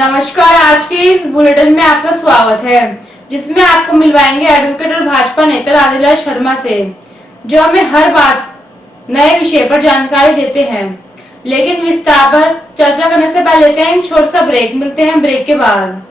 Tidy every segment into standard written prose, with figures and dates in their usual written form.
नमस्कार। आज के इस बुलेटिन में आपका स्वागत है, जिसमें आपको मिलवाएंगे एडवोकेट और भाजपा नेता राधेलाल शर्मा से, जो हमें हर बात नए विषय पर जानकारी देते हैं। लेकिन विस्तार पर चर्चा करने से पहले लेते हैं एक छोटा सा ब्रेक। मिलते हैं ब्रेक के बाद।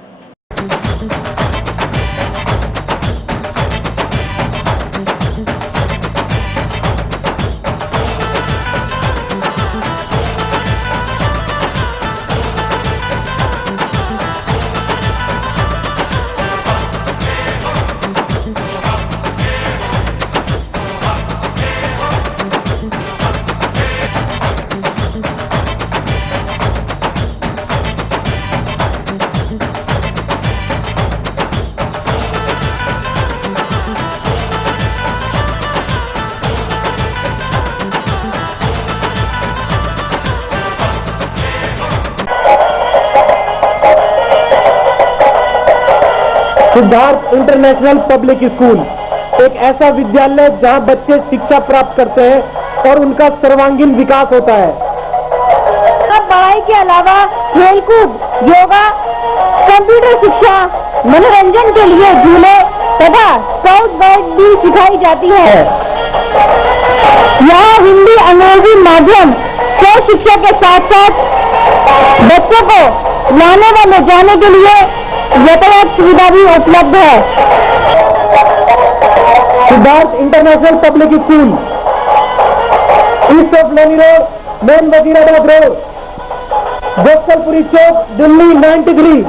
सिद्धार्थ इंटरनेशनल पब्लिक स्कूल एक ऐसा विद्यालय जहां बच्चे शिक्षा प्राप्त करते हैं और उनका सर्वांगीण विकास होता है। पढ़ाई के अलावा खेलकूद, योगा, कंप्यूटर शिक्षा, मनोरंजन के लिए झूले तथा स्काउट गाइड भी सिखाई जाती है। यहाँ हिंदी, अंग्रेजी माध्यम से शिक्षा के साथ साथ बच्चों को लाने व ले जाने के लिए यातायात सुविधा भी उपलब्ध है। Siddharth international public school, east of Loni road, main Wazirabad road, Gopalpuri chowk, Delhi 93।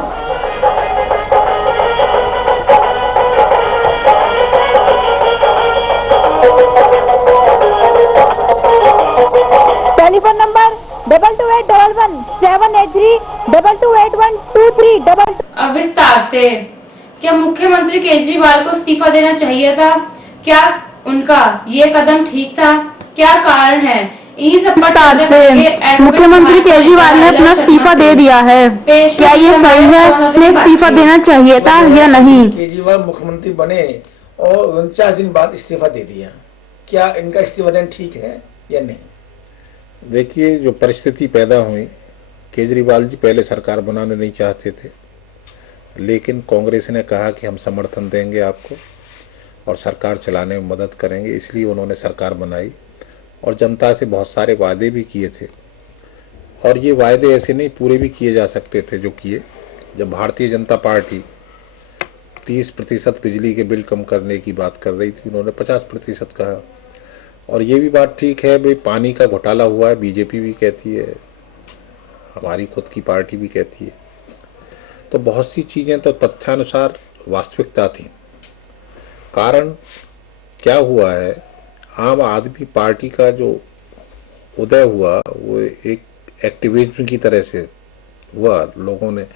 Telephone number 22811783228123। अब विस्तार से, क्या मुख्यमंत्री केजरीवाल को इस्तीफा देना चाहिए था? क्या उनका ये कदम ठीक था? क्या कारण है? मुख्यमंत्री केजरीवाल ने अपना इस्तीफा दे दिया है। क्या ये सही है? उन्हें इस्तीफा देना चाहिए था या नहीं? केजरीवाल मुख्यमंत्री बने और 49 दिन बाद इस्तीफा दे दिया। क्या इनका इस्तीफा देना ठीक है या नहीं? देखिए, जो परिस्थिति पैदा हुई, केजरीवाल जी पहले सरकार बनाना नहीं चाहते थे, लेकिन कांग्रेस ने कहा कि हम समर्थन देंगे आपको और सरकार चलाने में मदद करेंगे, इसलिए उन्होंने सरकार बनाई और जनता से बहुत सारे वादे भी किए थे। और ये वादे ऐसे नहीं पूरे भी किए जा सकते थे जो किए। जब भारतीय जनता पार्टी 30% बिजली के बिल कम करने की बात कर रही थी, उन्होंने 50% कहा। और ये भी बात ठीक है, भाई पानी का घोटाला हुआ है, बीजेपी भी कहती है, हमारी खुद की पार्टी भी कहती है। तो बहुत सी चीजें तो तथ्यानुसार वास्तविकता थी। कारण क्या हुआ है, आम आदमी पार्टी का जो उदय हुआ वो एक एक्टिविज्म की तरह से हुआ। लोगों ने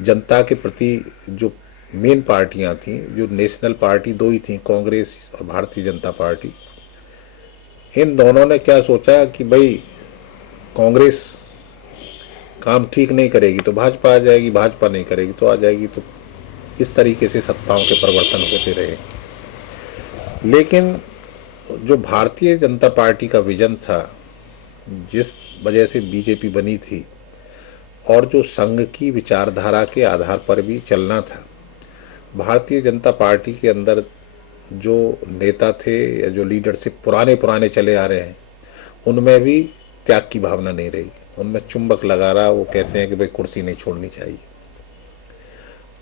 जनता के प्रति जो मेन पार्टियां थी, जो नेशनल पार्टी दो ही थी, कांग्रेस और भारतीय जनता पार्टी, इन दोनों ने क्या सोचा कि भाई कांग्रेस काम ठीक नहीं करेगी तो भाजपा आ जाएगी, भाजपा नहीं करेगी तो आ जाएगी। तो इस तरीके से सत्ताओं के परिवर्तन होते रहे। लेकिन जो भारतीय जनता पार्टी का विजन था, जिस वजह से बीजेपी बनी थी, और जो संघ की विचारधारा के आधार पर भी चलना था, भारतीय जनता पार्टी के अंदर जो नेता थे या जो लीडरशिप पुराने चले आ रहे हैं, उनमें भी त्याग की भावना नहीं रही। उनमें चुंबक लगा रहा, वो कहते हैं कि भाई कुर्सी नहीं छोड़नी चाहिए।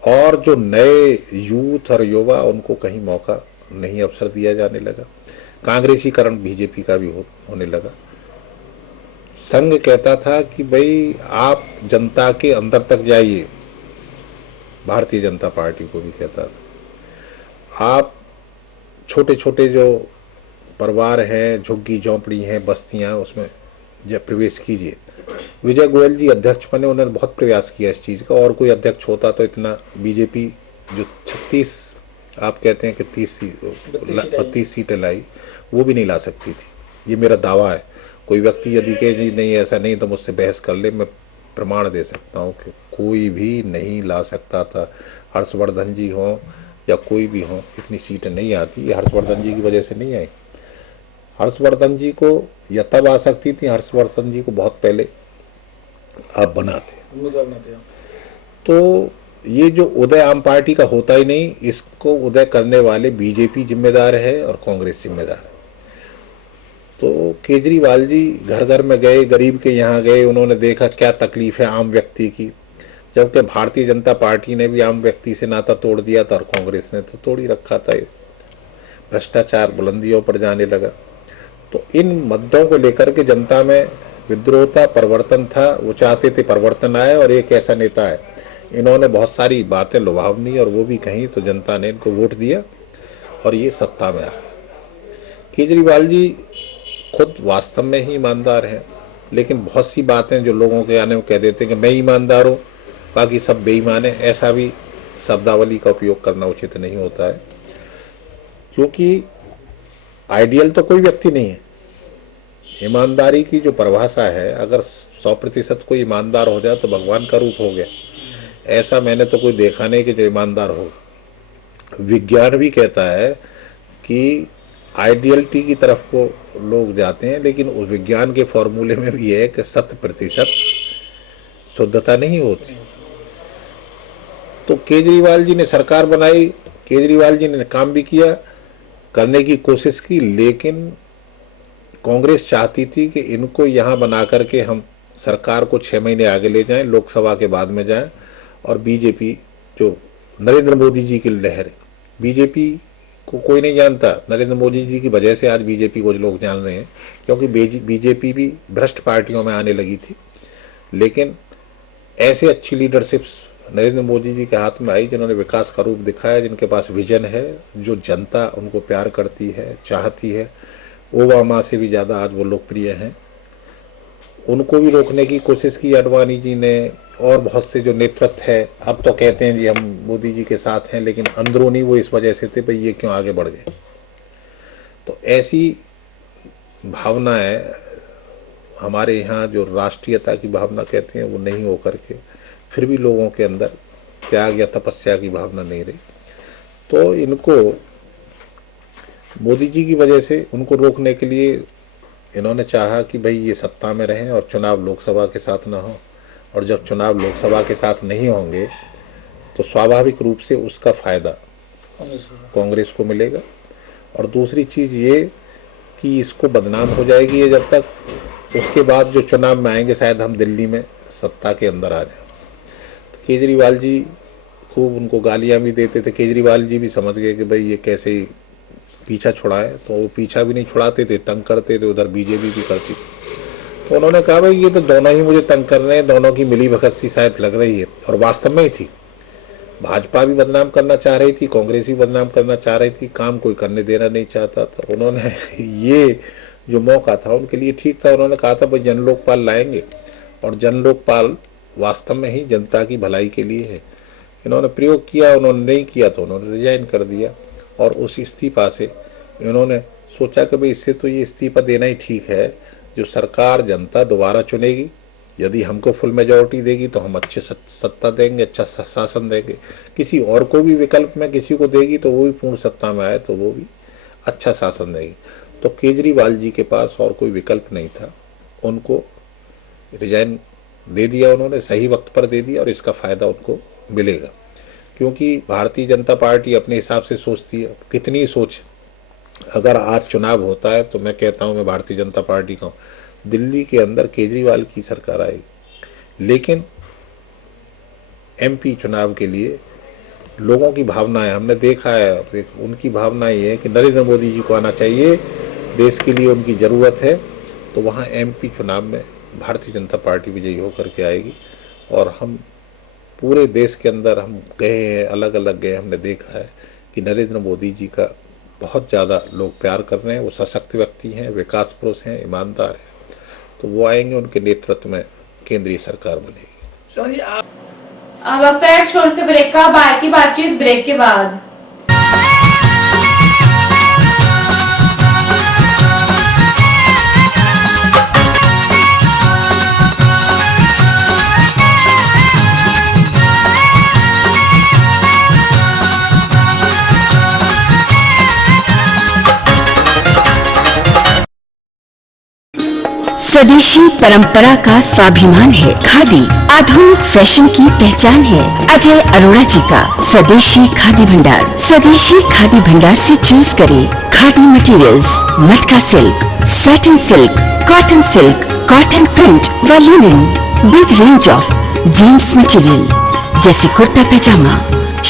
और जो नए यूथ और युवा, उनको कहीं मौका नहीं, अवसर दिया जाने लगा। कांग्रेसीकरण बीजेपी का भी होने लगा। संघ कहता था कि भाई आप जनता के अंदर तक जाइए, भारतीय जनता पार्टी को भी कहता था आप छोटे छोटे जो परिवार हैं, झुग्गी झोंपड़ी हैं, बस्तियां, उसमें जब प्रवेश कीजिए। विजय गोयल जी अध्यक्ष बने, उन्होंने बहुत प्रयास किया इस चीज का। और कोई अध्यक्ष होता तो इतना बीजेपी जो 36 आप कहते हैं कि 32 सीटें लाई, वो भी नहीं ला सकती थी। ये मेरा दावा है। कोई व्यक्ति यदि कहे जी नहीं ऐसा नहीं तो मुझसे बहस कर ले, मैं प्रमाण दे सकता हूं कि कोई भी नहीं ला सकता था। हर्षवर्धन जी हो या कोई भी हो, इतनी सीटें नहीं आती। ये हर्षवर्धन जी की वजह से नहीं आई। हर्षवर्धन जी को या तब आ सकती थी, हर्षवर्धन जी को बहुत पहले आप बनाते। तो ये जो उदय आम पार्टी का होता ही नहीं, इसको उदय करने वाले बीजेपी जिम्मेदार है और कांग्रेस जिम्मेदार है। तो केजरीवाल जी घर घर में गए, गरीब के यहाँ गए, उन्होंने देखा क्या तकलीफ है आम व्यक्ति की, जबकि भारतीय जनता पार्टी ने भी आम व्यक्ति से नाता तोड़ दिया था और कांग्रेस ने तो तोड़ ही रखा था। भ्रष्टाचार बुलंदियों पर जाने लगा। तो इन मुद्दों को लेकर के जनता में विद्रोह था, परिवर्तन था, वो चाहते थे परिवर्तन आए और एक ऐसा नेता है। इन्होंने बहुत सारी बातें लुभावनी और वो भी कहीं, तो जनता ने इनको वोट दिया और ये सत्ता में आए। केजरीवाल जी खुद वास्तव में ही ईमानदार हैं, लेकिन बहुत सी बातें जो लोगों के आने में कह देते हैं कि मैं ईमानदार हूँ, बाकी सब बेईमान है, ऐसा भी शब्दावली का उपयोग करना उचित नहीं होता है, क्योंकि आइडियल तो कोई व्यक्ति नहीं है। ईमानदारी की जो परिभाषा है, अगर 100% कोई ईमानदार हो जाए तो भगवान का रूप हो गया। ऐसा मैंने तो कोई देखा नहीं कि जो ईमानदार हो। विज्ञान भी कहता है कि आइडियलिटी की तरफ को लोग जाते हैं, लेकिन उस विज्ञान के फॉर्मूले में भी है कि 100% शुद्धता नहीं होती। तो केजरीवाल जी ने सरकार बनाई, केजरीवाल जी ने काम भी किया, करने की कोशिश की, लेकिन कांग्रेस चाहती थी कि इनको यहां बना करके हम सरकार को 6 महीने आगे ले जाएं, लोकसभा के बाद में जाएं, और बीजेपी जो नरेंद्र मोदी जी की लहर है, बीजेपी को कोई नहीं जानता, नरेंद्र मोदी जी की वजह से आज बीजेपी को लोग जान रहे हैं, क्योंकि बीजेपी भी भ्रष्ट पार्टियों में आने लगी थी। लेकिन ऐसे अच्छी लीडरशिप नरेंद्र मोदी जी के हाथ में आई, जिन्होंने विकास का रूप दिखाया, जिनके पास विजन है, जो जनता उनको प्यार करती है, चाहती है। ओबामा से भी ज्यादा आज वो लोकप्रिय हैं। उनको भी रोकने की कोशिश की आडवाणी जी ने, और बहुत से जो नेतृत्व है, अब तो कहते हैं जी हम मोदी जी के साथ हैं, लेकिन अंदरूनी वो इस वजह से थे भाई ये क्यों आगे बढ़ गए। तो ऐसी भावनाएं हमारे यहाँ जो राष्ट्रीयता की भावना कहते हैं वो नहीं होकर के फिर भी लोगों के अंदर त्याग या तपस्या की भावना नहीं रही। तो इनको मोदी जी की वजह से उनको रोकने के लिए इन्होंने चाहा कि भाई ये सत्ता में रहें और चुनाव लोकसभा के साथ ना हो, और जब चुनाव लोकसभा के साथ नहीं होंगे तो स्वाभाविक रूप से उसका फायदा कांग्रेस को मिलेगा। और दूसरी चीज ये कि इसको बदनाम हो जाएगी ये जब तक, उसके बाद जो चुनाव में आएंगे शायद हम दिल्ली में सत्ता के अंदर आ जाए। तो केजरीवाल जी खूब उनको गालियां भी देते थे। केजरीवाल जी भी समझ गए कि भाई ये कैसे पीछा छुड़ाए, तो वो पीछा भी नहीं छुड़ाते थे, तंग करते थे, उधर बीजेपी भी करती थी। तो उन्होंने कहा भाई ये तो दोनों ही मुझे तंग कर रहे हैं, दोनों की मिली भगत सी शायद लग रही है, और वास्तव में ही थी। भाजपा भी बदनाम करना चाह रही थी, कांग्रेस भी बदनाम करना चाह रही थी, काम कोई करने देना नहीं चाहता था। उन्होंने ये जो मौका था उनके लिए ठीक था। उन्होंने कहा था भाई जन लोकपाल लाएंगे, और जन लोकपाल वास्तव में ही जनता की भलाई के लिए है। इन्होंने प्रयोग किया, उन्होंने नहीं किया तो उन्होंने रिजाइन कर दिया, और उस इस्तीफा से इन्होंने सोचा कि भाई इससे तो ये इस्तीफा देना ही ठीक है। जो सरकार जनता दोबारा चुनेगी, यदि हमको फुल मेजॉरिटी देगी तो हम अच्छे सत्ता देंगे, अच्छा शासन देंगे। किसी और को भी विकल्प में किसी को देगी तो वो भी पूर्ण सत्ता में आए तो वो भी अच्छा शासन देगी। तो केजरीवाल जी के पास और कोई विकल्प नहीं था, उनको रिजाइन दे दिया उन्होंने, सही वक्त पर दे दिया, और इसका फायदा उनको मिलेगा। क्योंकि भारतीय जनता पार्टी अपने हिसाब से सोचती है, कितनी सोच। अगर आज चुनाव होता है तो मैं कहता हूं, मैं भारतीय जनता पार्टी का हूं, दिल्ली के अंदर केजरीवाल की सरकार आएगी, लेकिन एमपी चुनाव के लिए लोगों की भावनाएं हमने देखा है, उनकी भावना ये है कि नरेंद्र मोदी जी को आना चाहिए, देश के लिए उनकी जरूरत है। तो वहां एमपी चुनाव में भारतीय जनता पार्टी विजयी होकर के आएगी। और हम पूरे देश के अंदर हम गए हैं, अलग अलग गए, हमने देखा है कि नरेंद्र मोदी जी का बहुत ज्यादा लोग प्यार कर रहे हैं। वो सशक्त व्यक्ति हैं, विकास पुरुष हैं, ईमानदार हैं। तो वो आएंगे, उनके नेतृत्व में केंद्रीय सरकार बनेगी। वक्त है एक छोटे से ब्रेक का, बाकी बातचीत ब्रेक के बाद। स्वदेशी परंपरा का स्वाभिमान है। खादी आधुनिक फैशन की पहचान है। अजय अरोड़ा जी का स्वदेशी खादी भंडार। स्वदेशी खादी भंडार से चूज करें khadi materials, matka silk, satin silk, cotton print व linen. Big range of gents material जैसे kurta pyjama,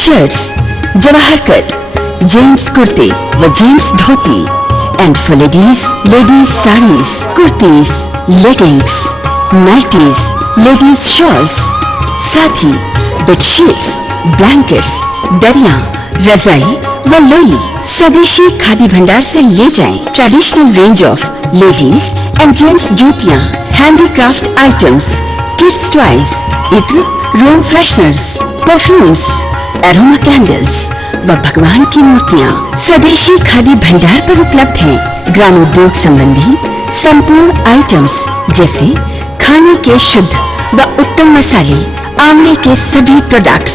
shirts, Jawahar cut, gents कुर्ते व gents dhoti and for ladies saris, kurtis, leggings, nighties, ladies shawls, साथ ही बेडशीट्स, ब्लैंकेट्स, दरिया, रजाई व लोली स्वदेशी खादी भंडार से ले जाएं। Traditional range of ladies and gents जूतियां, हैंडीक्राफ्ट आइटम्स, किड्स टॉयज, इत्र, room fresheners, perfumes, aroma candles व भगवान की मूर्तियाँ स्वदेशी खादी भंडार पर उपलब्ध हैं। ग्रामोद्योग संबंधी संपूर्ण आइटम्स जैसे खाने के शुद्ध व उत्तम मसाले, आंवले के सभी प्रोडक्ट्स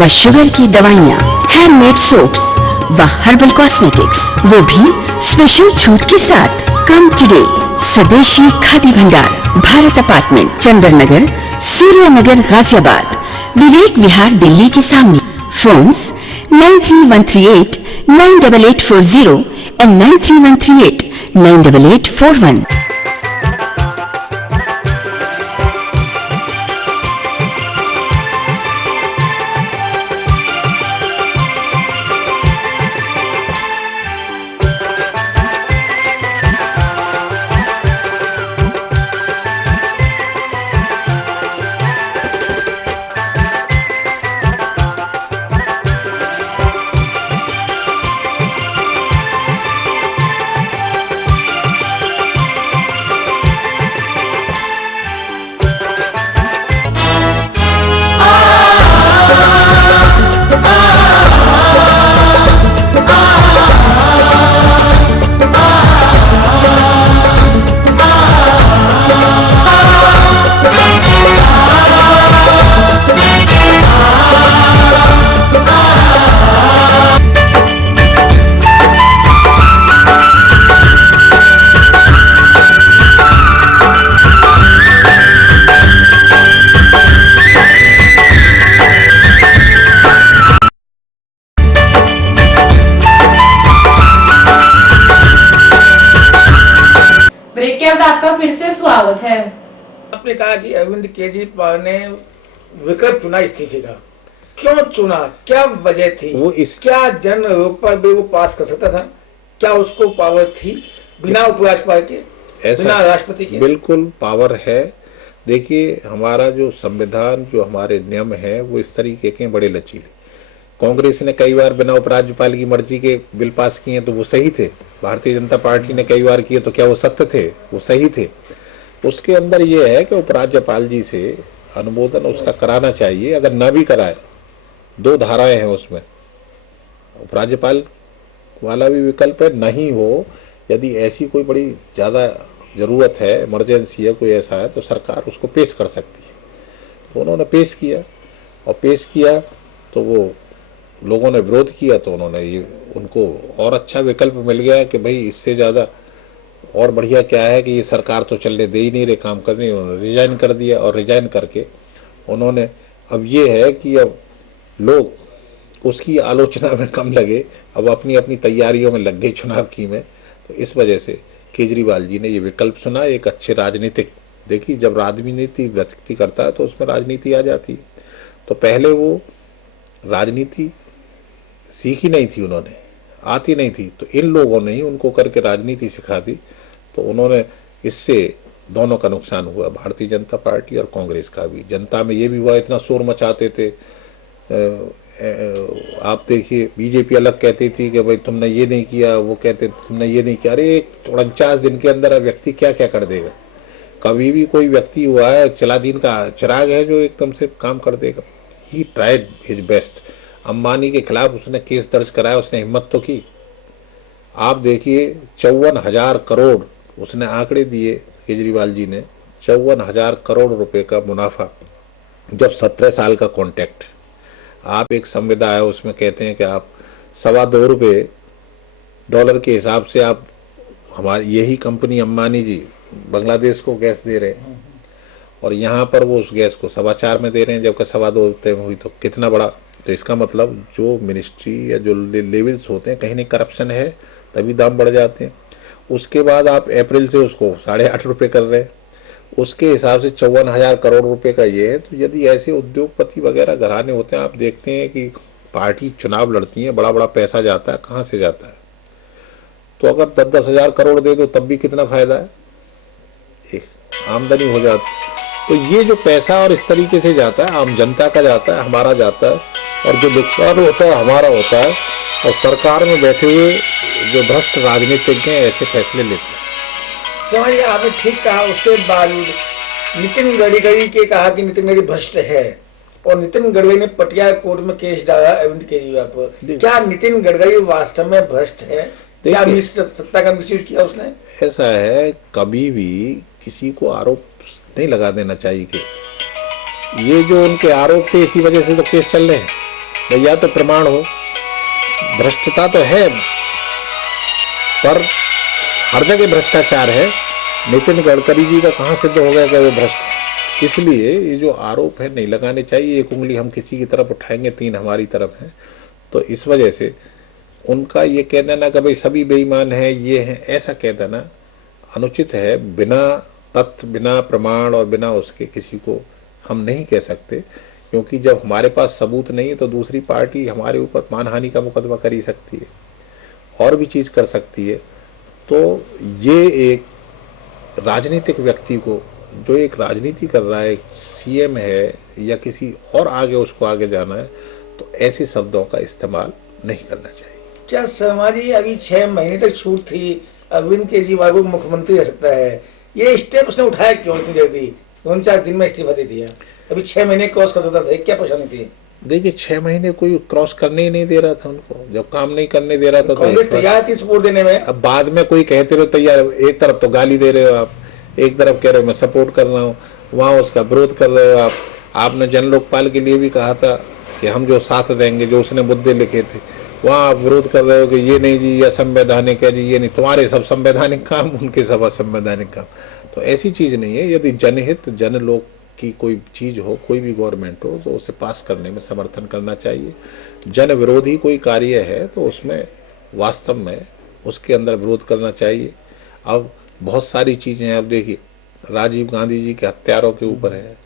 व शुगर की दवाइयाँ, हैंडमेड सोप्स व हर्बल कॉस्मेटिक्स, वो भी स्पेशल छूट के साथ। कम टुडे स्वदेशी खादी भंडार, भारत अपार्टमेंट, चंदन नगर, सूर्य नगर, गाजियाबाद, विवेक विहार, दिल्ली के सामने। Phones 9338 98840 and 93138 98841। आपका फिर से स्वागत है। आपने कहा कि अरविंद केजरीवाल ने विकल्प चुना इस्तीफे का, क्यों चुना, क्या वजह थी? क्या जन आरोप पर भी वो पास कर सकता था? क्या उसको पावर थी बिना उपराज्यपाल के, बिना राष्ट्रपति के? बिल्कुल पावर है। देखिए, हमारा जो संविधान, जो हमारे नियम है, वो इस तरीके के बड़े लचीले। कांग्रेस ने कई बार बिना उपराज्यपाल की मर्जी के बिल पास किए तो वो सही थे। भारतीय जनता पार्टी ने कई बार किए तो क्या वो सत्य थे? वो सही थे। उसके अंदर ये है कि उपराज्यपाल जी से अनुमोदन उसका कराना चाहिए। अगर न भी कराए, 2 धाराएं हैं उसमें, उपराज्यपाल वाला भी विकल्प है, नहीं हो यदि ऐसी कोई बड़ी ज्यादा जरूरत है, इमरजेंसी है, कोई ऐसा है, तो सरकार उसको पेश कर सकती है। तो उन्होंने पेश किया, और पेश किया तो वो लोगों ने विरोध किया, तो उन्होंने ये उनको और अच्छा विकल्प मिल गया कि भाई इससे ज्यादा और बढ़िया क्या है कि ये सरकार तो चलने दे ही नहीं रहे, काम करने। उन्होंने रिजाइन कर दिया, और रिजाइन करके उन्होंने, अब ये है कि अब लोग उसकी आलोचना में कम लगे, अब अपनी अपनी तैयारियों में लग गए चुनाव की में। तो इस वजह से केजरीवाल जी ने ये विकल्प चुना। एक अच्छे राजनीतिक, देखिए जब राजनीति व्यक्ति करता है तो उसमें राजनीति आ जाती है। तो पहले वो राजनीति सीखी नहीं थी, उन्होंने आती नहीं थी, तो इन लोगों ने ही उनको करके राजनीति सिखा दी। तो उन्होंने, इससे दोनों का नुकसान हुआ, भारतीय जनता पार्टी और कांग्रेस का भी। जनता में ये भी हुआ, इतना शोर मचाते थे। आप देखिए, बीजेपी अलग कहती थी कि भाई तुमने ये नहीं किया, वो कहते तुमने ये नहीं किया। अरे 49 दिन के अंदर व्यक्ति क्या क्या कर देगा? कभी भी कोई व्यक्ति हुआ है चलादीन का चिराग है जो एकदम से काम कर देगा? He tried his best. Ambani के खिलाफ उसने केस दर्ज कराया, उसने हिम्मत तो की। आप देखिए 54,000 करोड़ उसने आंकड़े दिए केजरीवाल जी ने, 54,000 करोड़ रुपए का मुनाफा, जब 17 साल का कॉन्ट्रैक्ट। आप एक संविदा है, उसमें कहते हैं कि आप $2.25 के हिसाब से आप, हमारी यही कंपनी अंबानी जी बांग्लादेश को गैस दे रहे हैं और यहाँ पर वो उस गैस को 4.25 में दे रहे हैं, जबकि 2.25 में हुई। तो कितना बड़ा, तो इसका मतलब जो मिनिस्ट्री या जो लेवल्स होते हैं कहीं नहीं करप्शन है, तभी दाम बढ़ जाते हैं। उसके बाद आप अप्रैल से उसको 8.5 रुपये कर रहे हैं, उसके हिसाब से 54,000 करोड़ रुपए का ये है। तो यदि ऐसे उद्योगपति वगैरह घराने होते हैं, आप देखते हैं कि पार्टी चुनाव लड़ती है, बड़ा बड़ा पैसा जाता है, कहाँ से जाता है? तो अगर 10-10 हजार करोड़ दे दो तब भी कितना फायदा है, आमदनी हो जाती। तो ये जो पैसा और इस तरीके से जाता है, आम जनता का जाता है, हमारा जाता है, और जो नुकसान होता है हमारा होता है। और सरकार में बैठे हुए जो भ्रष्ट राजनीतिज्ञ हैं ऐसे फैसले लेते हैं। समझिए, आपने ठीक कहा। उसके बाद नितिन गडकरी के कहा कि नितिन गडकरी भ्रष्ट है, और नितिन गडकरी ने पटियाला कोर्ट में केस डाला अरविंद केजरीवाल पर। क्या नितिन गडकरी वास्तव में भ्रष्ट है? क्या सत्ता का मिसयूज किया उसने? ऐसा है, कभी भी किसी को आरोप नहीं लगा देना चाहिए कि ये जो उनके आरोप थे इसी वजह से तो केस चल रहे हैं। भैया तो प्रमाण हो, भ्रष्टता तो है पर हर जगह भ्रष्टाचार है। नितिन गडकरी जी का कहां सिद्ध हो गया कि वो भ्रष्ट? इसलिए ये जो आरोप है नहीं लगाने चाहिए। एक उंगली हम किसी की तरफ उठाएंगे, 3 हमारी तरफ है। तो इस वजह से उनका ये कह देना कि भाई सभी बेईमान है, ये है, ऐसा कह देना अनुचित है। बिना तथ्य, बिना प्रमाण और बिना उसके किसी को हम नहीं कह सकते, क्योंकि जब हमारे पास सबूत नहीं है तो दूसरी पार्टी हमारे ऊपर मानहानि का मुकदमा कर ही सकती है, और भी चीज कर सकती है। तो ये एक राजनीतिक व्यक्ति को, जो एक राजनीति कर रहा है, सीएम है या किसी और आगे उसको आगे जाना है, तो ऐसे शब्दों का इस्तेमाल नहीं करना चाहिए। क्या समाजी अभी 6 महीने तक छूट थी, अरविंद केजरीवाल को मुख्यमंत्री रह सकता है, ये स्टेप उसने उठाया क्यों इतनी जल्दी? 4 दिन में इस्तीफा दे दिया। अभी 6 महीने क्रॉस कर सकता था, क्या परेशानी थी? देखिए, 6 महीने कोई क्रॉस करने ही नहीं दे रहा था उनको। जब काम नहीं करने दे रहा था कांग्रेस तैयार थी सपोर्ट देने में। अब बाद में कोई कहते रहो तैयार, एक तरफ तो गाली दे रहे हो आप, एक तरफ कह रहे हो मैं सपोर्ट कर रहा हूँ, वहां उसका विरोध कर रहे हो आप। आपने जन लोकपाल के लिए भी कहा था कि हम जो साथ देंगे, जो उसने मुद्दे लिखे थे, वहां आप विरोध कर रहे हो कि ये नहीं जी, ये असंवैधानिक है जी, ये नहीं। तुम्हारे सब संवैधानिक काम, उनके सब असंवैधानिक काम। तो ऐसी चीज नहीं है। यदि जनहित, जनलोक की कोई चीज हो, कोई भी गवर्नमेंट हो, तो उसे पास करने में समर्थन करना चाहिए। जन विरोधी कोई कार्य है तो उसमें वास्तव में उसके अंदर विरोध करना चाहिए। अब बहुत सारी चीजें हैं। अब देखिए, राजीव गांधी जी के हत्यारों के ऊपर है।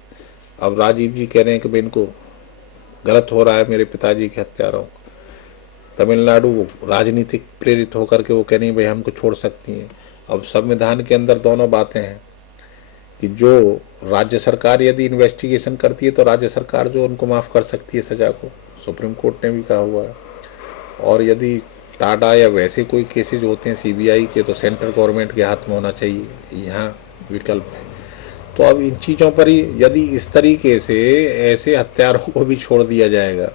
अब राजीव जी कह रहे हैं कि भाई इनको गलत हो रहा है, मेरे पिताजी के हत्यारों। तमिलनाडु राजनीतिक प्रेरित होकर के वो कह रही भाई हमको छोड़ सकती हैं। अब संविधान के अंदर दोनों बातें हैं कि जो राज्य सरकार यदि इन्वेस्टिगेशन करती है तो राज्य सरकार जो उनको माफ कर सकती है सजा को, सुप्रीम कोर्ट ने भी कहा हुआ है। और यदि टाटा या वैसे कोई केसेज होते हैं सीबीआई के, तो सेंट्रल गवर्नमेंट के हाथ में होना चाहिए, यहाँ विकल्प है। तो अब इन चीजों पर ही यदि इस तरीके से ऐसे हत्यारों को भी छोड़ दिया जाएगा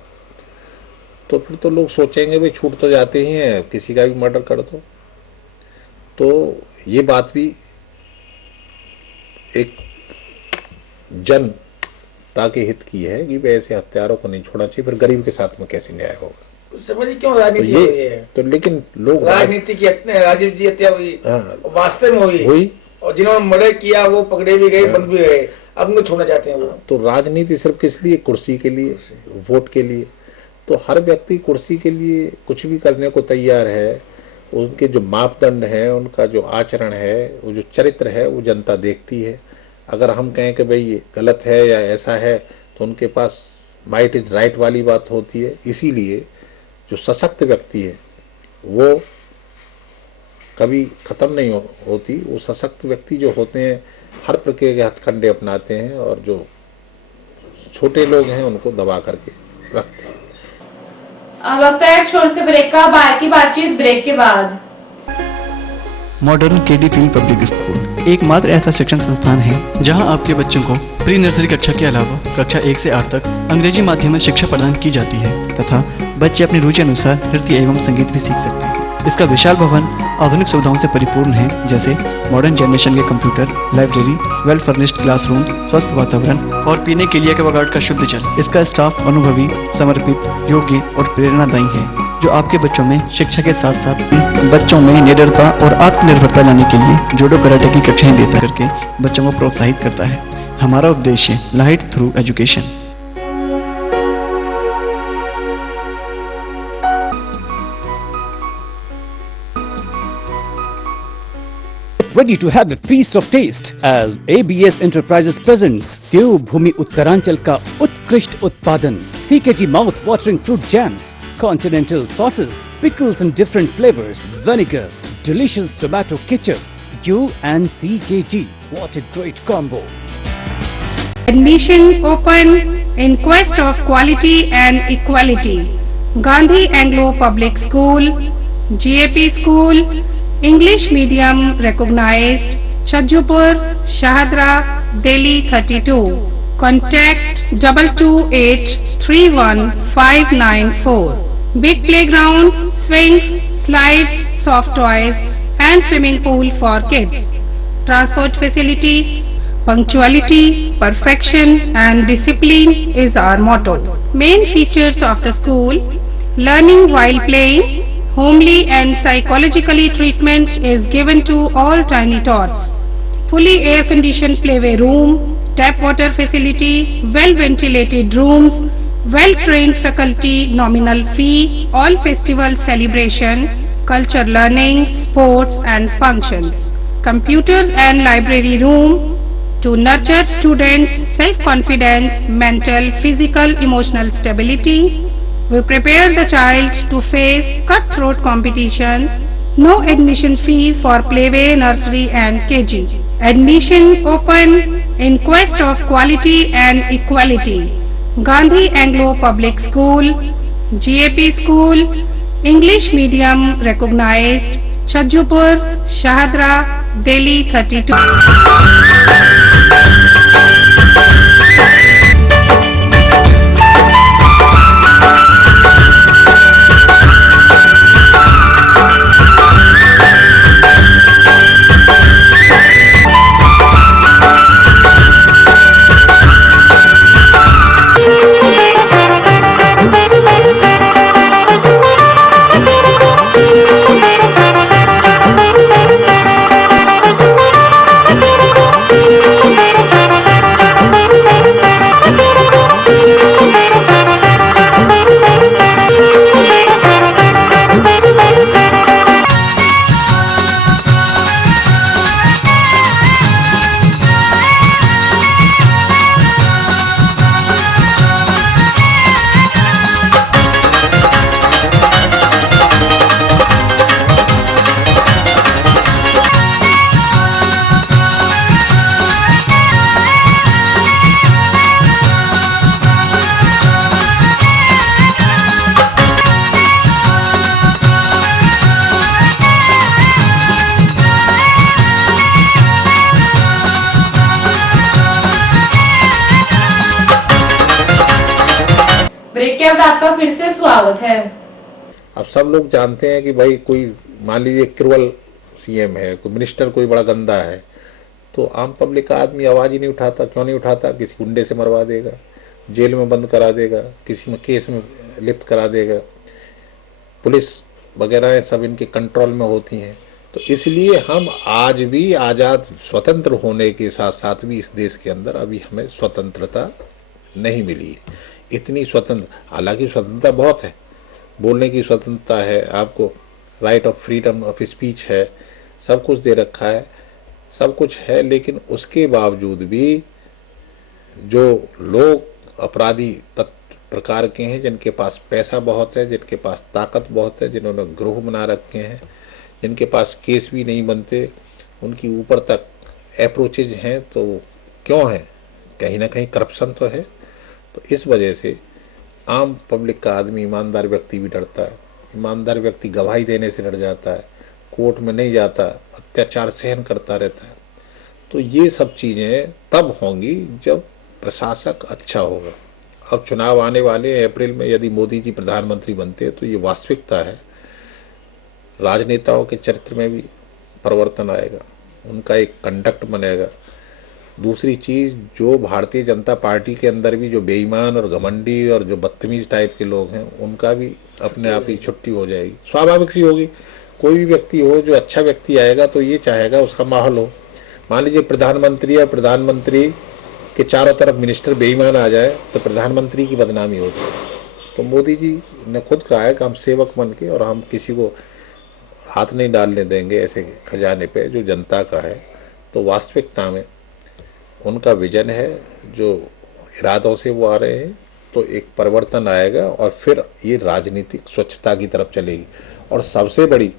तो फिर तो लोग सोचेंगे भाई छूट तो जाते ही हैं, किसी का भी मर्डर कर दो। तो ये बात भी एक जनता के हित की है कि ऐसे हत्यारों को नहीं छोड़ना चाहिए। फिर गरीब के साथ में कैसे न्याय होगा? समझिए क्यों राजनीति हुई है? तो लेकिन लोग राजनीति की राजीव जी हत्या हुई, वास्तव में हुई, और जिन्होंने मर्डर किया वो पकड़े भी गए, बंद भी गए, अब उनको छोड़ना चाहते हैं वो। तो राजनीति सिर्फ किस लिए? कुर्सी के लिए, वोट के लिए। तो हर व्यक्ति कुर्सी के लिए कुछ भी करने को तैयार है। उनके जो मापदंड है, उनका जो आचरण है, वो जो चरित्र है, वो जनता देखती है। अगर हम कहें कि भाई ये गलत है या ऐसा है, तो उनके पास माइट इज राइट वाली बात होती है। इसीलिए जो सशक्त व्यक्ति है वो कभी खत्म नहीं होती। वो सशक्त व्यक्ति जो होते हैं हर प्रकार के हथकंडे अपनाते हैं, और जो छोटे लोग हैं उनको दबा करके रखते हैं। वक्त है छोड़ से ब्रेक का, बाहर की बातचीत ब्रेक के बाद। Modern KD field public school एकमात्र ऐसा शिक्षण संस्थान है जहां आपके बच्चों को प्री नर्सरी कक्षा के अलावा कक्षा 1 से 8 तक अंग्रेजी माध्यम में शिक्षा प्रदान की जाती है तथा बच्चे अपनी रुचि अनुसार नृत्य एवं संगीत भी सीख सकते हैं। इसका विशाल भवन आधुनिक सुविधाओं से परिपूर्ण है, जैसे मॉडर्न जनरेशन के computer, library, well furnished classroom, स्वस्थ वातावरण और पीने के लिए एक्वागार्ड का शुद्ध जल। इसका स्टाफ अनुभवी, समर्पित, योग्य और प्रेरणादायी है, जो आपके बच्चों में शिक्षा के साथ साथ बच्चों में निडरता और आत्मनिर्भरता लाने के लिए जूडो कराटे की कक्षाएं देता करके बच्चों को प्रोत्साहित करता है। हमारा उद्देश्य light through education. Ready to have a feast of taste as ABS Enterprises presents देवभूमि उत्तरांचल का उत्कृष्ट उत्पादन CKG mouth watering fruit jams, continental sauces, pickles in different flavors, vinegar, delicious tomato ketchup. You and CKG, what a great combo! Admission open in quest of quality and equality. Gandhi Anglo Public School, GAP School, English Medium recognized, Chajjupur, Shahadra, Delhi 32. Contact 22831 Big playground, swings, slides, soft toys and swimming pool for kids. Transport facility, punctuality, perfection and discipline is our motto. Main features of the school: learning while playing, homely and psychologically treatment is given to all tiny tots. Fully air-conditioned playway room, tap water facility, well-ventilated rooms, well-trained faculty, nominal fee, all festival celebration, culture learning, sports and functions. Computers and library room to nurture students' self-confidence, mental, physical, emotional stability. We prepare the child to face cutthroat competitions. No admission fee for playway, nursery and KG. Admission open in quest of quality and equality. Gandhi Anglo Public School, GAP School, English Medium recognized, Chajjupur, Shahadra, Delhi 32. Break के बाद आपका फिर से स्वागत है। अब सब लोग जानते हैं कि भाई कोई मान लीजिए क्रूअल सीएम है, कोई मिनिस्टर कोई बड़ा गंदा है, तो आम पब्लिक का आदमी आवाज ही नहीं उठाता। क्यों नहीं उठाता? किसी गुंडे से मरवा देगा, जेल में बंद करा देगा, किसी में केस में लिप्त करा देगा। पुलिस वगैरह सब इनके कंट्रोल में होती हैं। तो इसलिए हम आज भी आजाद स्वतंत्र होने के साथ साथ भी इस देश के अंदर अभी हमें स्वतंत्रता नहीं मिली है। इतनी स्वतंत्र, हालांकि स्वतंत्रता बहुत है, बोलने की स्वतंत्रता है, आपको right of freedom of speech है, सब कुछ दे रखा है, सब कुछ है, लेकिन उसके बावजूद भी जो लोग अपराधी प्रकार के हैं, जिनके पास पैसा बहुत है, जिनके पास ताकत बहुत है, जिन्होंने ग्रोह बना रखे हैं, जिनके पास केस भी नहीं बनते, उनकी ऊपर तक अप्रोचेज हैं, तो क्यों है? कहीं ना कहीं करप्शन तो है। तो इस वजह से आम पब्लिक का आदमी, ईमानदार व्यक्ति भी डरता है। ईमानदार व्यक्ति गवाही देने से डर जाता है, कोर्ट में नहीं जाता, अत्याचार सहन करता रहता है। तो ये सब चीजें तब होंगी जब प्रशासक अच्छा होगा। अब चुनाव आने वाले हैं अप्रैल में, यदि मोदी जी प्रधानमंत्री बनते तो ये वास्तविकता है, राजनेताओं के चरित्र में भी परिवर्तन आएगा, उनका एक कंडक्ट बनेगा, दूसरी चीज, जो भारतीय जनता पार्टी के अंदर भी जो बेईमान और घमंडी और जो बदतमीज टाइप के लोग हैं, उनका भी अपने आप ही छुट्टी हो जाएगी, स्वाभाविक सी होगी। कोई भी व्यक्ति हो, जो अच्छा व्यक्ति आएगा तो ये चाहेगा उसका माहौल हो। मान लीजिए प्रधानमंत्री या प्रधानमंत्री के चारों तरफ मिनिस्टर बेईमान आ जाए तो प्रधानमंत्री की बदनामी होती है। तो मोदी जी ने खुद कहा है कि हम सेवक बन के, और हम किसी को हाथ नहीं डालने देंगे ऐसे खजाने पे जो जनता का है। तो वास्तविकता में उनका विजन है, जो इरादों से वो आ रहे हैं, तो एक परिवर्तन आएगा और फिर ये राजनीतिक स्वच्छता की तरफ चलेगी। और सबसे बड़ी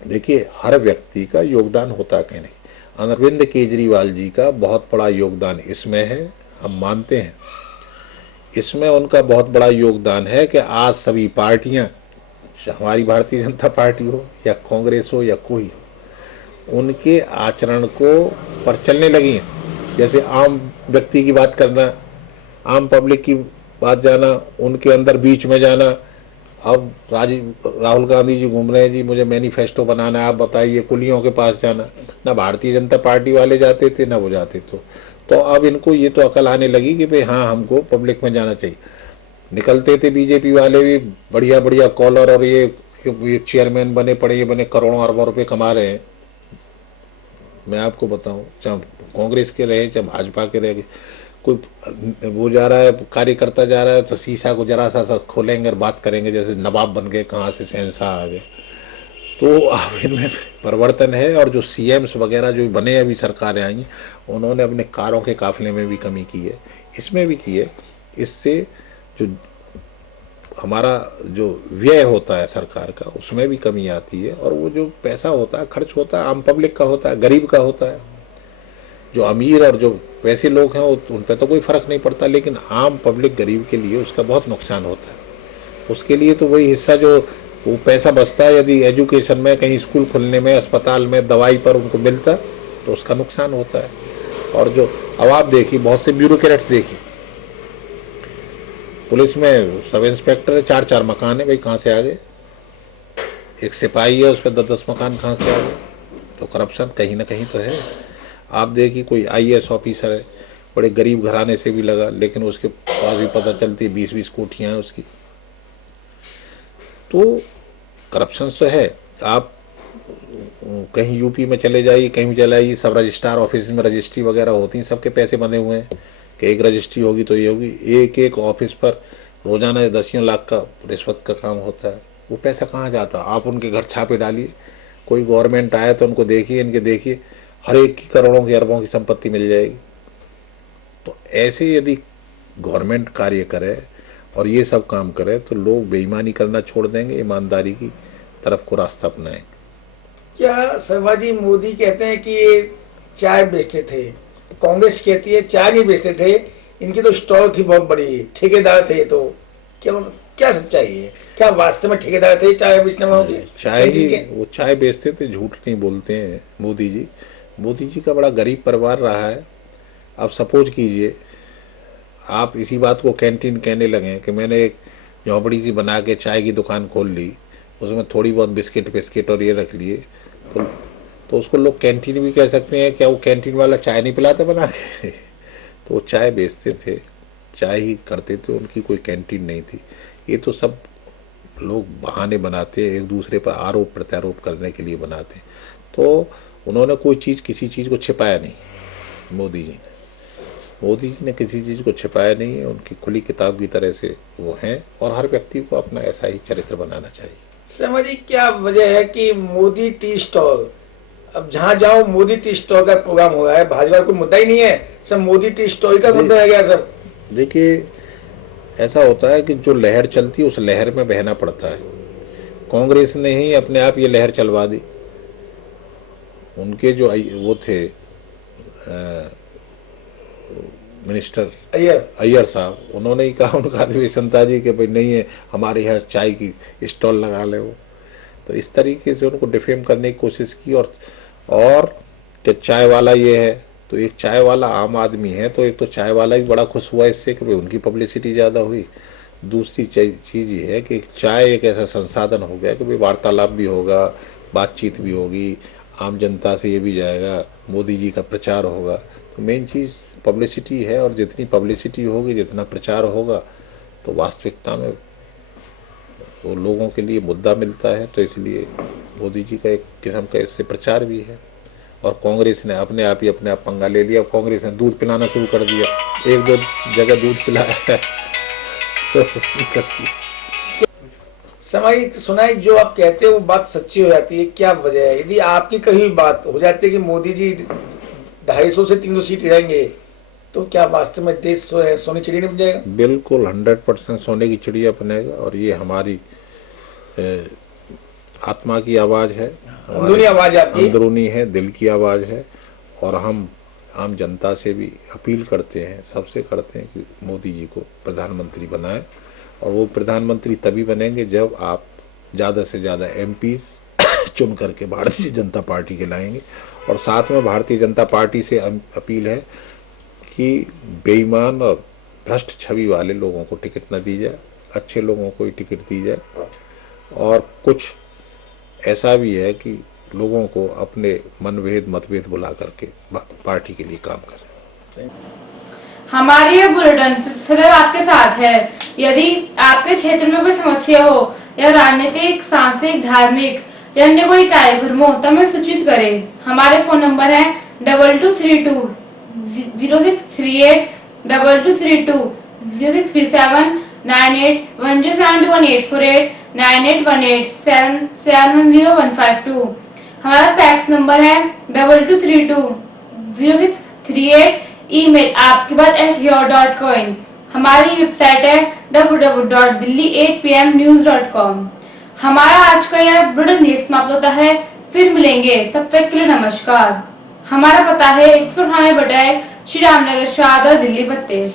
देखिए, हर व्यक्ति का योगदान होता कि नहीं, अरविंद केजरीवाल जी का बहुत बड़ा योगदान इसमें है, हम मानते हैं। इसमें उनका बहुत बड़ा योगदान है कि आज सभी पार्टियां, हमारी भारतीय जनता पार्टी हो या कांग्रेस हो या कोई हो, उनके आचरण को पर चलने लगी हैं। जैसे आम व्यक्ति की बात करना, आम पब्लिक की बात जाना, उनके अंदर बीच में जाना। अब राहुल गांधी जी घूम रहे हैं, जी मुझे मैनिफेस्टो बनाना है, आप बताइए, कुलियों के पास जाना। ना भारतीय जनता पार्टी वाले जाते थे ना वो जाते तो अब इनको ये तो अकल आने लगी कि भाई हाँ, हमको पब्लिक में जाना चाहिए। निकलते थे बीजेपी वाले भी बढ़िया बढ़िया कॉलर, और ये चेयरमैन बने पड़े, ये बने, करोड़ों अरबों रुपए कमा रहे हैं। मैं आपको बताऊं, चाहे कांग्रेस के रहे चाहे भाजपा के रहे, कोई वो जा रहा है, कार्यकर्ता जा रहा है तो शीशा को जरा सा खोलेंगे और बात करेंगे जैसे नवाब बन गए, कहाँ से शहंशाह आ गए। तो अब इनमें परिवर्तन है। और जो सीएम्स वगैरह जो बने, अभी सरकारें आई, उन्होंने अपने कारों के काफिले में भी कमी की है, इसमें भी की है। इससे जो हमारा जो व्यय होता है सरकार का, उसमें भी कमी आती है। और वो जो पैसा होता है, खर्च होता है, आम पब्लिक का होता है, गरीब का होता है। जो अमीर और जो वैसे लोग हैं उन पर तो कोई फर्क नहीं पड़ता, लेकिन आम पब्लिक गरीब के लिए उसका बहुत नुकसान होता है। उसके लिए तो वही हिस्सा जो वो पैसा बचता है, यदि एजुकेशन में, कहीं स्कूल खुलने में, अस्पताल में, दवाई पर उनको मिलता तो उसका नुकसान होता है। और जो अब आप देखिए, बहुत से ब्यूरोक्रेट्स देखिए, पुलिस में सब इंस्पेक्टर है, 4-4 मकान है, भाई कहाँ से आ गए? एक सिपाही है, उस पर 10-10 मकान कहाँ से आ गए? तो करप्शन कहीं ना कहीं तो है। आप देखिए, कोई आईएएस ऑफिसर है, बड़े गरीब घराने से भी लगा, लेकिन उसके पास भी पता चलती है 20-20 कोठियां हैं उसकी। तो करप्शन तो है। आप कहीं यूपी में चले जाइए, कहीं भी चले जाइए, सब रजिस्ट्रार ऑफिस में रजिस्ट्री वगैरह होती हैं, सबके पैसे बंधे हुए हैं कि एक रजिस्ट्री होगी तो ये होगी। एक एक ऑफिस पर रोजाना 10 लाख का रिश्वत का काम होता है। वो पैसा कहाँ जाता है? आप उनके घर छापे डालिए, कोई गवर्नमेंट आए तो उनको देखिए, इनके देखिए, हर एक की करोड़ों की अरबों की संपत्ति मिल जाएगी। तो ऐसे यदि गवर्नमेंट कार्य करे और ये सब काम करे तो लोग बेईमानी करना छोड़ देंगे, ईमानदारी की तरफ को रास्ता अपनाएंगे। क्या शर्मा जी, मोदी कहते हैं कि ये चाय बेचते थे, कांग्रेस कहती है चाय नहीं बेचते थे, इनकी तो स्टॉल थी बहुत बड़ी, ठेकेदार थे। तो क्या सच्चाई है? क्या वास्तव में ठेकेदार थे चाय बेचने वाले? चाय ही वो चाय बेचते थे, झूठ नहीं बोलते हैं मोदी जी। मोदी जी का बड़ा गरीब परिवार रहा है। अब सपोज कीजिए आप इसी बात को कैंटीन कहने लगे कि मैंने एक झोपड़ी सी बना के चाय की दुकान खोल ली, उसमें थोड़ी बहुत बिस्किट और ये रख लिए, तो उसको लोग कैंटीन भी कह सकते हैं। क्या वो कैंटीन वाला चाय नहीं पिलाता बना के? तो वो चाय बेचते थे, चाय ही करते थे, उनकी कोई कैंटीन नहीं थी। ये तो सब लोग बहाने बनाते हैं, एक दूसरे पर आरोप प्रत्यारोप करने के लिए बनाते। तो उन्होंने कोई चीज, किसी चीज को छिपाया नहीं मोदी जी ने किसी चीज को छिपाया नहीं है। उनकी खुली किताब की तरह से वो हैं, और हर व्यक्ति को अपना ऐसा ही चरित्र बनाना चाहिए। शर्मा जी, क्या वजह है कि मोदी टी स्टॉल, अब जहां जाओ मोदी टी स्टॉल का प्रोग्राम हो रहा है, भाजपा कोई मुद्दा ही नहीं है, सब मोदी टी स्टॉल का मुद्दा है क्या सब? देखिए, ऐसा होता है कि जो लहर चलती है उस लहर में बहना पड़ता है। कांग्रेस ने ही अपने आप ये लहर चलवा दी। उनके जो वो थे मिनिस्टर अय्यर साहब, उन्होंने ही कहा, उनका अधिवेशनता जी के भाई नहीं है, हमारे यहाँ चाय की स्टॉल लगा ले वो। तो इस तरीके से उनको डिफेम करने की कोशिश की। और कि चाय वाला ये है, तो एक चाय वाला आम आदमी है, तो एक तो चाय वाला भी बड़ा खुश हुआ इससे कि भाई उनकी पब्लिसिटी ज्यादा हुई। दूसरी चीज ये है कि चाय एक ऐसा संसाधन हो गया कि भाई वार्तालाप भी होगा, बातचीत भी होगी, आम जनता से ये भी जाएगा, मोदी जी का प्रचार होगा। तो मेन चीज पब्लिसिटी है, और जितनी पब्लिसिटी होगी, जितना प्रचार होगा, तो वास्तविकता में वो लोगों के लिए मुद्दा मिलता है। तो इसलिए मोदी जी का एक किस्म का इससे प्रचार भी है। और कांग्रेस ने अपने आप पंगा ले लिया। कांग्रेस ने दूध पिलाना शुरू कर दिया, एक दो जगह दूध पिलाया है। सामाजिक सुनाई जो आप कहते हैं वो बात सच्ची हो जाती है, क्या वजह है? यदि आपकी कहीं बात हो जाती है कि मोदी जी 250 से 300 सीट रहेंगे, तो क्या वास्तव में देश सोने चिड़िया नहीं बन जाएगा? बिल्कुल 100% सोने की चिड़िया बनेगा। और ये हमारी आत्मा की आवाज है, अंदरूनी आवाज आपकी, अंदरूनी है, दिल की आवाज है। और हम आम जनता से भी अपील करते हैं, सबसे करते हैं कि मोदी जी को प्रधानमंत्री बनाएं। और वो प्रधानमंत्री तभी बनेंगे जब आप ज्यादा से ज्यादा एमपीज चुन करके भारतीय जनता पार्टी के लाएंगे। और साथ में भारतीय जनता पार्टी से अपील है कि बेईमान और भ्रष्ट छवि वाले लोगों को टिकट न दी जाए, अच्छे लोगों को ही टिकट दी जाए। और कुछ ऐसा भी है कि लोगों को अपने मतभेद बुला करके पार्टी के लिए काम करें। हमारी ये बुलेटिन सदैव आपके साथ है। यदि आपके क्षेत्र में कोई समस्या हो या राजनीतिक, सांस्कृतिक, धार्मिक या अन्य कोई कार्यक्रम हो तो हमें सूचित करें। हमारे फोन नंबर है 2232 0638 2232 0637 98 1071 9818 710152। हमारा फैक्स नंबर है 2232 0638। ईमेल आपकी बात @your.coin। हमारी वेबसाइट है www.delhi8pmnews.com। हमारा आज का यह बुलेटिन समाप्त होता है। फिर मिलेंगे, तब तक के लिए नमस्कार। हमारा पता है 198 श्री रामनगर, शाहदरा, दिल्ली 32।